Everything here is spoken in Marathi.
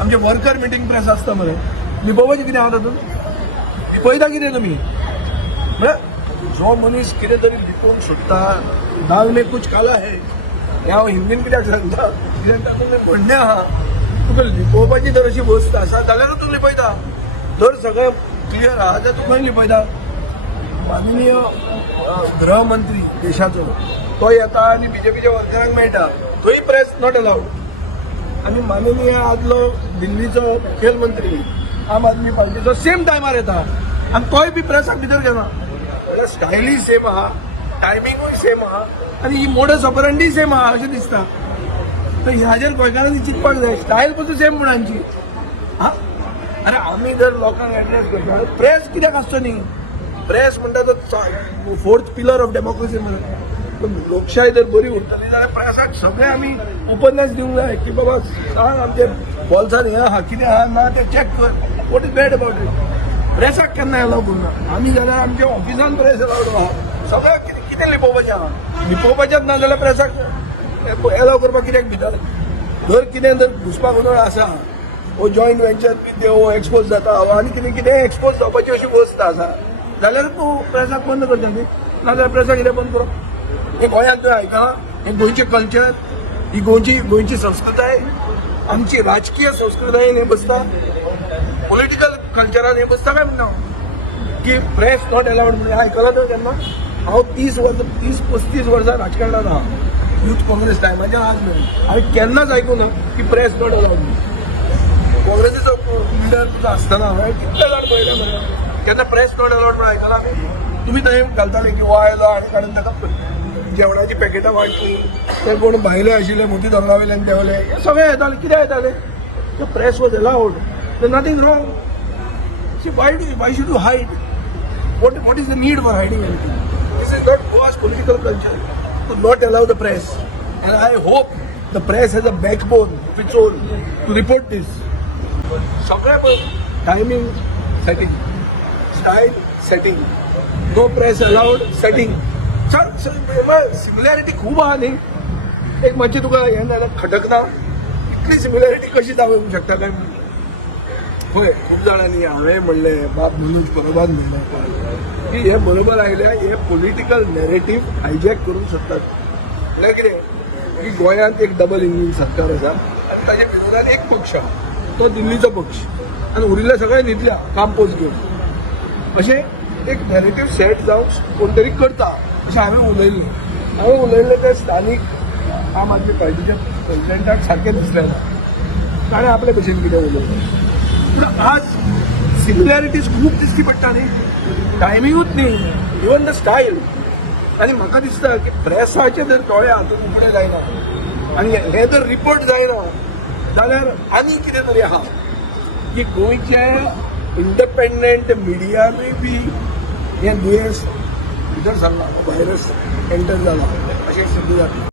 आमचे वर्कर मिटींग प्रेस आसता मरे लिपोवपाचें कितें आहा तातूंत लिपयता कितें तुमी म्हळ्यार जो मनीस कितें तरी लिपोवंक सोदता दाल में कुछ काला है हें हांव हिंदीन कित्याक सांगता कित्याक तातूंत म्हणणें आहा तुका लिपोवपाची जर अशी वस्त आसा जाल्यारूच तूं लिपयता जर सगळें क्लियर आहा जाल्यार तूं खंय लिपयता माननीय गृहमंत्री देशाचो तो येता आनी बीजेपीच्या वर्करांक मेळटा थंय प्रेस नॉट अलाउड आनी माननीय आदलो दिल्लीचो मुखेलमंत्री आम आदमी पार्टीचो सेम टायमार येता आनी तोय बी प्रेसाक भितर घेना म्हळ्यार स्टायलूय सेम आहा टायमिंगूय सेम आहा आनी ही मोडस ऑपरंडी सेम आहा अशें दिसता तर ह्याचेर गोंयकारांनी चिंतपाक जाय स्टायल पसून सेम म्हणून हा अरे आमी जर लोकांक एड्रेस करता प्रेस कित्याक आसचो न्ही प्रेस म्हणटा तो फोर्थ पिलर ऑफ डेमोक्रेसी म्हणून लोकशाही जर बरी उरतली जाल्यार प्रेसाक सगळे आमी ओपननेस दिवंक जाय की बाबा सांग आमचे बॉल्सान हें आहा कितें आहा ना तें चॅक कर what is bad about it प्रेसाक केन्ना अलाव करना आमी जाल्यार आमच्या ऑफिसान प्रेस अलावड आहा सगळ्याक कितें कितें लिपोवपाचें आहा लिपोवपाचेंच ना जाल्यार प्रेसाक अलाव करपाक कित्याक भितर जर कितें जर घुसपा गोंदळ आसा वो जॉयंट वेंचर बी वो एक्सपोज जाता आनी कितें कितें एक्सपोज जावपाची अशी वस्त आसा जाल्यार तूं प्रेसाक बंद करता न्ही नाजाल्यार प्रेसाक कितें बंद करप हें गोंयांत तुवें आयकलां हें गोंयचें कल्चर ही गोंयची संस्कृताय आमची राजकीय संस्कृतायेन हें बसता पॉलिटिकल कल्चरान हें बसता काय म्हणना की प्रेस नॉट अलावड म्हणून आयकलां तर केन्ना हांव 30-35 वर्सां राजकारणांत आहा यूथ काँग्रेस टायमाच्यान आज मेरेन हांवें केन्नाच आयकूं ना की प्रेस नॉट अलावड म्हणून काँग्रेसीचो लिडर तुजो आसतना हांवें कितले जाण पळयले मरे केन्ना प्रेस नॉट अलावड म्हणून आयकलां आमी तुमी थंय घालताले की हो आयलो आनी काडून ताका जेवणाची पॅकेटां वांटली ते कोण भायले आशिल्ले मोती दोंगावयल्यान देंवले हे सगळे येताले कित्याक येताले press was allowed nothing wrong see why should you hide what is the need for hiding anything? This is not Goa's political culture to not allow the press. And I hope the press has a backbone of its own to report this. Timing, setting. Style, setting. No press allowed, setting. Similarity खूप आहा न्ही एक मातशें तुका हें जाल्यार खटकना इतली सिमिलॅरिटी कशी जावंक शकता काय होय खूप जाणांनी हांवें म्हणलें बाब मनोज बरोबर म्हणलें की हे बरोबर आयल्या हे पॉलिटिकल नॅरेटिव्ह हायजॅक करूंक सोदतात म्हळ्यार कितें की गोंयांत एक डबल इंजीन सरकार आसा आनी ताच्या विरोधात एक पक्ष आहा तो दिल्लीचो पक्ष आनी उरिल्ल्या सगळ्या न्हिदल्या काम पोस्ट घेवन अशें एक नॅरेटिव्ह सेट जावंक कोण तरी करता अशें हांवें उलयल्लें ते स्थानीक आम आदमी पार्टीच्या प्रेसिडेंटाक सारकें दिसलें ना ताणें आपले भशेन कितें उलयलें पूण आज सिमिलॅरिटीज खूब दिसची पडटा न्ही टायमिंगूच न्ही इवन द स्टायल आनी म्हाका दिसता की प्रेसाचे जर दोळे हातूंत उगडे जायना आनी हे जर रिपोर्ट जायना जाल्यार आनी कितें तरी आहा की गोंयचे इंडिपेंडंट मिडियानूय बी हें दुयेंस भितर सरला व्हायरस एंटर जाला अशें सिद्ध जाता